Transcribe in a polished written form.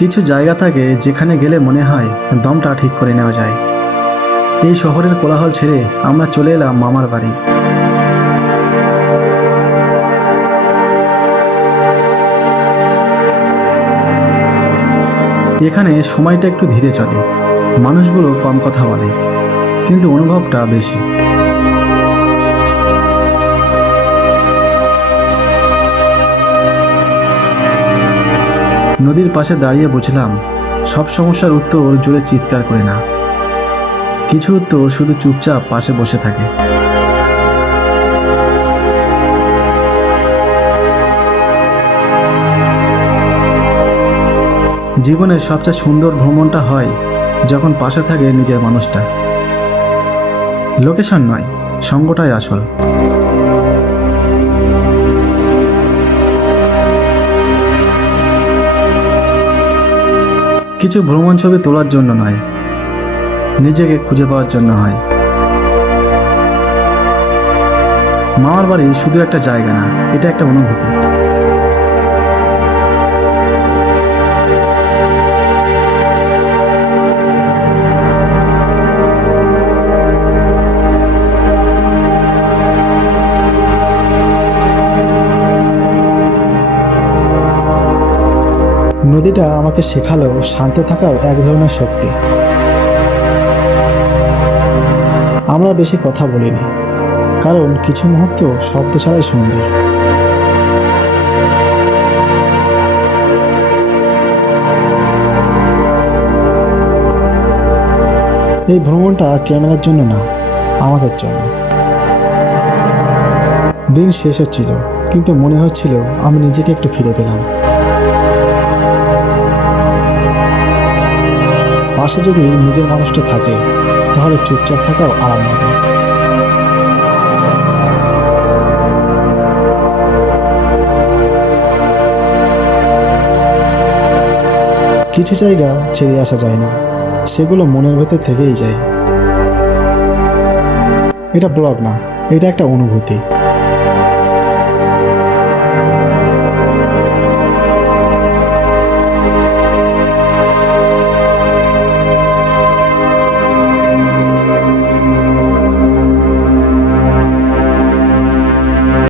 কিছু জায়গা থাকে যেখানে গেলে মনে হয় দমটা ঠিক করে নেওয়া যায়। এই শহরের কোলাহল ছেড়ে আমরা চলে এলাম মামার বাড়ি। এখানে সময়টা একটু ধীরে চলে, মানুষগুলো কম কথা বলে, কিন্তু অনুভবটা বেশি। নদীর পাশে দাঁড়িয়ে বুঝলাম সব সমস্যার উত্তর জুড়ে চিৎকার করে না, কিছু উত্তর শুধু চুপচাপ পাশে বসে থাকে। জীবনের সবচেয়ে সুন্দর ভ্রমণটা হয় যখন পাশে থাকে নিজের মানুষটা। লোকেশন নয়, সঙ্গটাই আসল। কিছু ভ্রমণ ছবি তোলার জন্য নয়, নিজেকে খুঁজে পাওয়ার জন্য হয়। মামার বাড়ি শুধু একটা জায়গা না, এটা একটা অনুভূতি। নদীটা আমাকে শেখালো শান্ত থাকাও এক ধরনের শক্তি। আমরা বেশি কথা বলিনি, কারণ কিছু মুহূর্ত শব্দ ছাড়াই সুন্দর। এই ভ্রমণটা ক্যামেরার জন্য না, আমাদের জন্য। দিন শেষ হচ্ছিল, কিন্তু মনে হচ্ছিল আমি নিজেকে একটু ফিরে পেলাম। পাশে যদি নিজের মানুষটা থাকে, তাহলে চুপচাপ থাকাও আরাম লাগে। কিছু জায়গা ছেড়ে আসা যায় না, সেগুলো মনের ভেতর থেকেই যায়। এটা ব্লগ না, এটা একটা অনুভূতি।